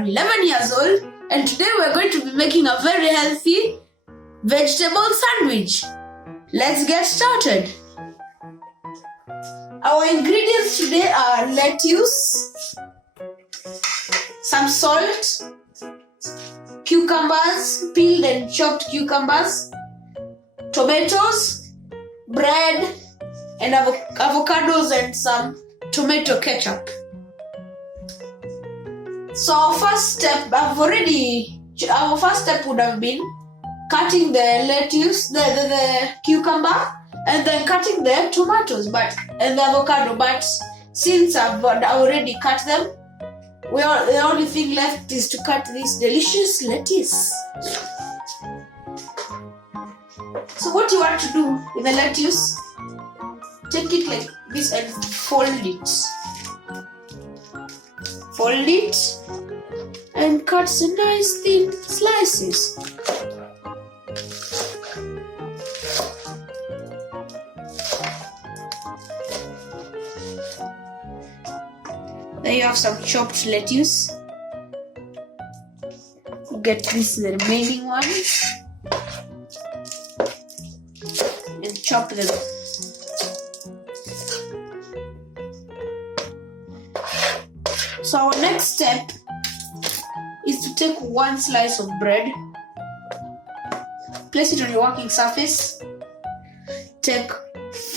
I'm 11 years old and today we're going to be making a very healthy vegetable sandwich. Let's get started. Our ingredients today are lettuce, some salt, cucumbers, peeled and chopped cucumbers, tomatoes, bread, and avocados and some tomato ketchup. So our first step would have been cutting the lettuce, the cucumber, and then cutting the tomatoes and the avocado. But since I've already cut them, the only thing left is to cut this delicious lettuce. So what you want to do with the lettuce, take it like this and fold it. Fold it and cut some nice thin slices. There you have some chopped lettuce. Get this the remaining ones and chop them. So our next step is to take one slice of bread, place it on your working surface, take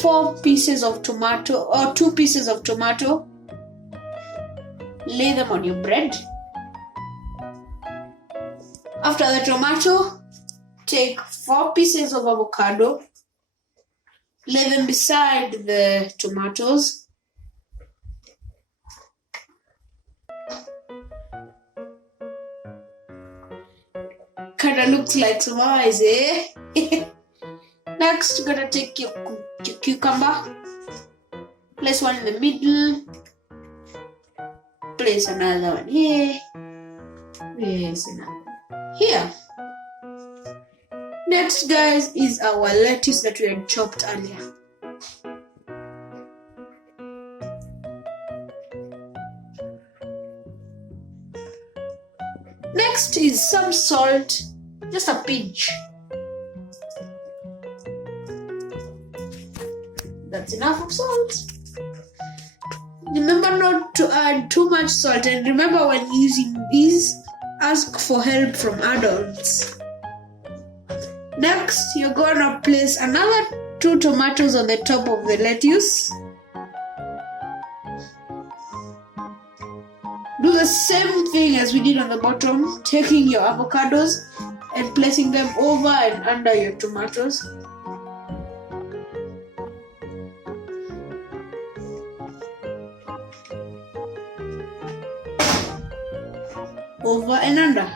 4 pieces of tomato or 2 pieces of tomato, lay them on your bread. After the tomato, take 4 pieces of avocado, lay them beside the tomatoes. Kinda looks like some eyes, eh? Next, you're gonna take your cucumber, place one in the middle, place another one here, place another one here. Next, guys, is our lettuce that we had chopped earlier. Next is some salt, just a pinch. That's enough of salt. Remember not to add too much salt, and remember when using these, ask for help from adults. Next, you're gonna place another 2 tomatoes on the top of the lettuce. Do the same thing as we did on the bottom, taking your avocados and placing them over and under your tomatoes. Over and under.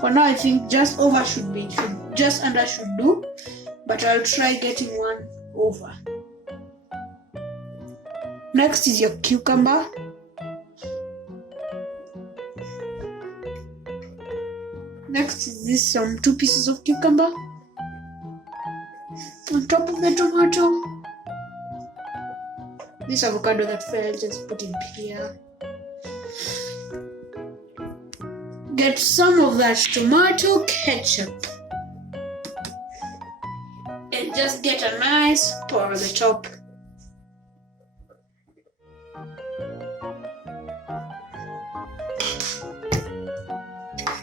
For now, I think just over just under should do, but I'll try getting one over. Next is your cucumber. Next is this 2 pieces of cucumber on top of the tomato. This avocado that fell, just put it here. Get some of that tomato ketchup and just get a nice pour on the top.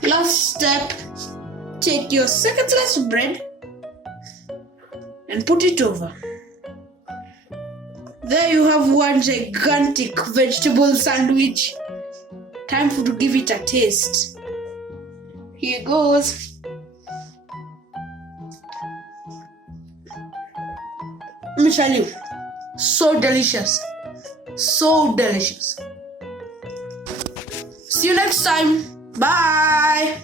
Last step, take your second slice of bread and put it over. There you have one gigantic vegetable sandwich. Time to give it a taste. Here goes. Let me tell you, so delicious. So delicious. See you next time. Bye.